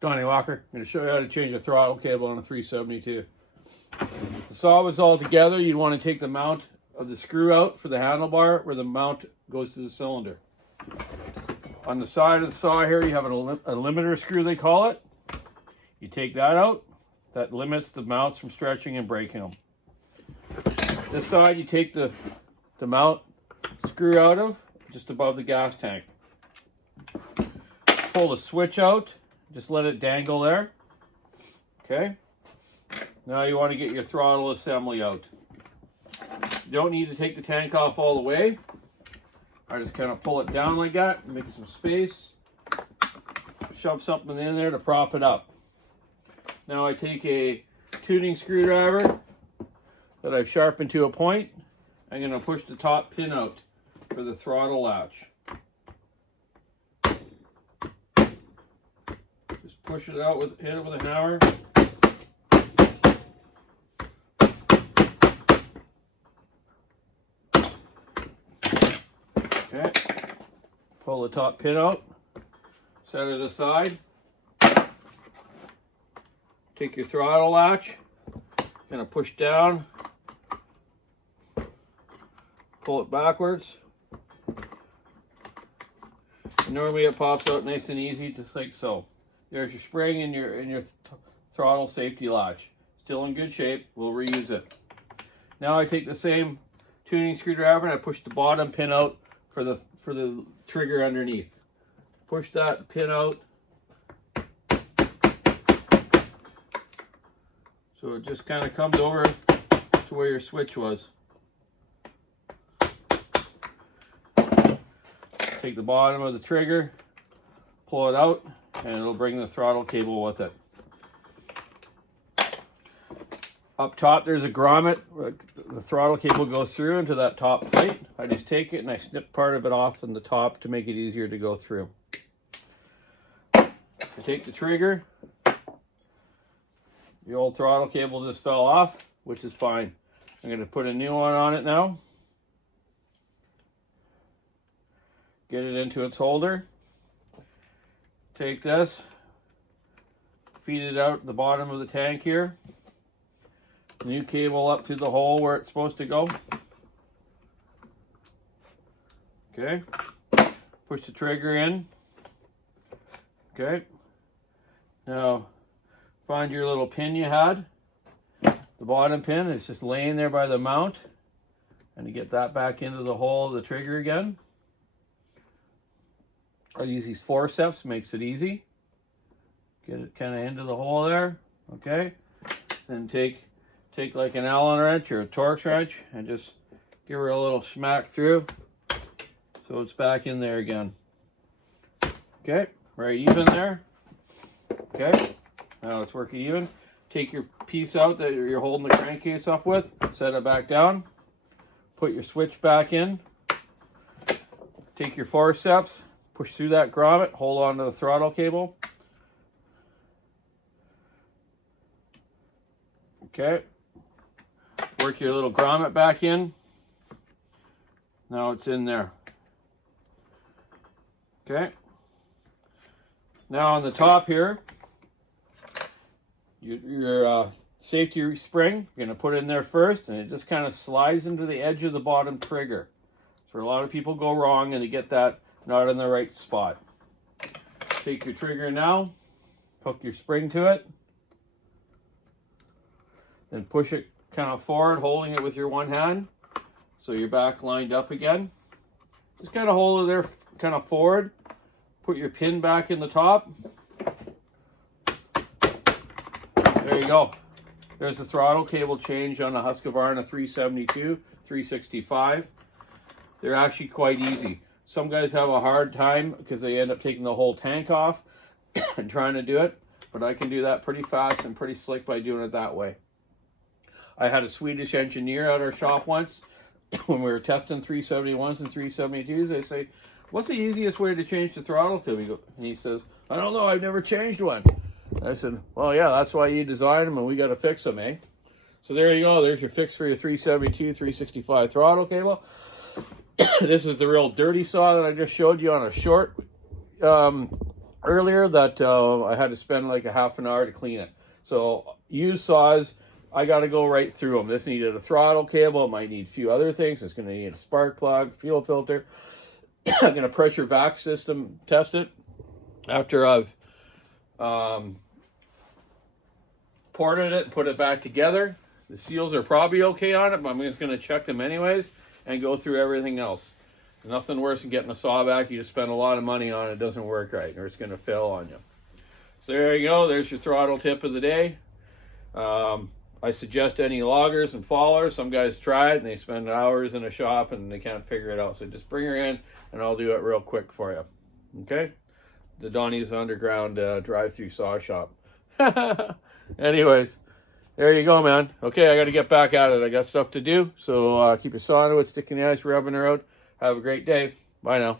Donny Walker. I'm going to show you how to change a throttle cable on a 372. If the saw was all together, you'd want to take the mount of the screw out for the handlebar where the mount goes to the cylinder. On the side of the saw here, you have a limiter screw, they call it. You take that out. That limits the mounts from stretching and breaking them. This side, you take the mount screw out of just above the gas tank. Pull the switch out. Just let it dangle there. Okay. Now you want to get your throttle assembly out. You don't need to take the tank off all the way. I just kind of pull it down like that, make some space, shove something in there to prop it up. Now I take a tuning screwdriver that I've sharpened to a point. I'm going to push the top pin out for the throttle latch. Just push it out, hit it with a hammer. Okay, pull the top pin out, set it aside. Take your throttle latch, kind of push down, pull it backwards. And normally it pops out nice and easy, just like so. There's your spring and your throttle safety latch. Still in good shape, we'll reuse it. Now I take the same tuning screwdriver and I push the bottom pin out for the trigger underneath. Push that pin out. So it just kind of comes over to where your switch was. Take the bottom of the trigger, pull it out, and it'll bring the throttle cable with it. Up top there's a grommet. The throttle cable goes through into that top plate. I just take it and I snip part of it off from the top to make it easier to go through. I take the trigger. The old throttle cable just fell off, which is fine. I'm going to put a new one on it now. Get it into its holder. Take this, feed it out the bottom of the tank here. New cable up through the hole where it's supposed to go. Okay. Push the trigger in. Okay. Now, find your little pin you had. The bottom pin is just laying there by the mount. And you get that back into the hole of the trigger again. I use these forceps, makes it easy. Get it kind of into the hole there. Okay. Then take like an Allen wrench or a Torx wrench and just give her a little smack through so it's back in there again. Okay, right even there. Okay, now it's working even. Take your piece out that you're holding the crankcase up with, set it back down, put your switch back in, take your forceps, push through that grommet, hold on to the throttle cable. Okay. Work your little grommet back in. Now it's in there. Okay. Now on the top here, your safety spring, you're going to put it in there first, and it just kind of slides into the edge of the bottom trigger. So a lot of people go wrong and they get that not in the right spot. Take your trigger now, hook your spring to it, then push it kind of forward, holding it with your one hand so you're back lined up again. Just kind of hold it there kind of forward. Put your pin back in the top. There you go. There's the throttle cable change on the Husqvarna 372, 365. They're actually quite easy. Some guys have a hard time because they end up taking the whole tank off and trying to do it, but I can do that pretty fast and pretty slick by doing it that way. I had a Swedish engineer at our shop once when we were testing 371s and 372s. They say, what's the easiest way to change the throttle cable? And he says, I don't know, I've never changed one. I said, well, yeah, that's why you designed them and we got to fix them, eh? So there you go. There's your fix for your 372, 365 throttle cable. This is the real dirty saw that I just showed you on a short earlier that I had to spend like a half an hour to clean it. So used saws, I got to go right through them. This needed a throttle cable. It might need a few other things. It's going to need a spark plug, fuel filter. I'm going to pressure vac system test it after I've ported it and put it back together. The seals are probably okay on it, but I'm just going to check them anyways and go through everything else. Nothing worse than getting a saw back. You just spend a lot of money on it. It doesn't work right, or it's going to fail on you. So there you go. There's your throttle tip of the day. I suggest any loggers and fallers. Some guys try it and they spend hours in a shop and they can't figure it out. So just bring her in and I'll do it real quick for you. Okay? The Donny's underground drive-through saw shop. Anyways, there you go, man. Okay, I got to get back at it. I got stuff to do. So keep your saw into it, sticking the ice, rubbing her out. Have a great day. Bye now.